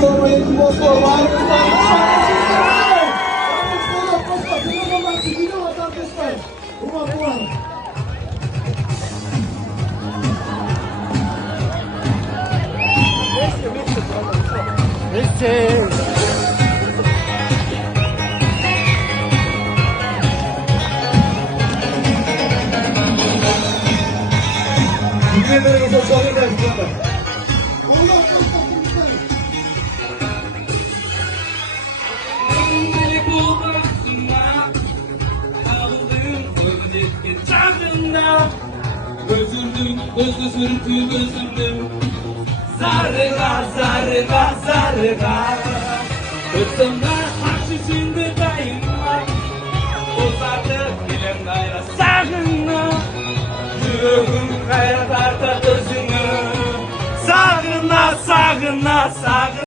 sormayın, boş ver, var mı? Dinleyenlerimiz sosyal medyada. Özürdüm, özü sürtüp özürdüm. Zarıga, zarıga, zarıga. Özümde taş içinde daima. Uzadı bilen gayra sağına. Yüreğim gayra tartar özünü. Sağına, sağına, sağına.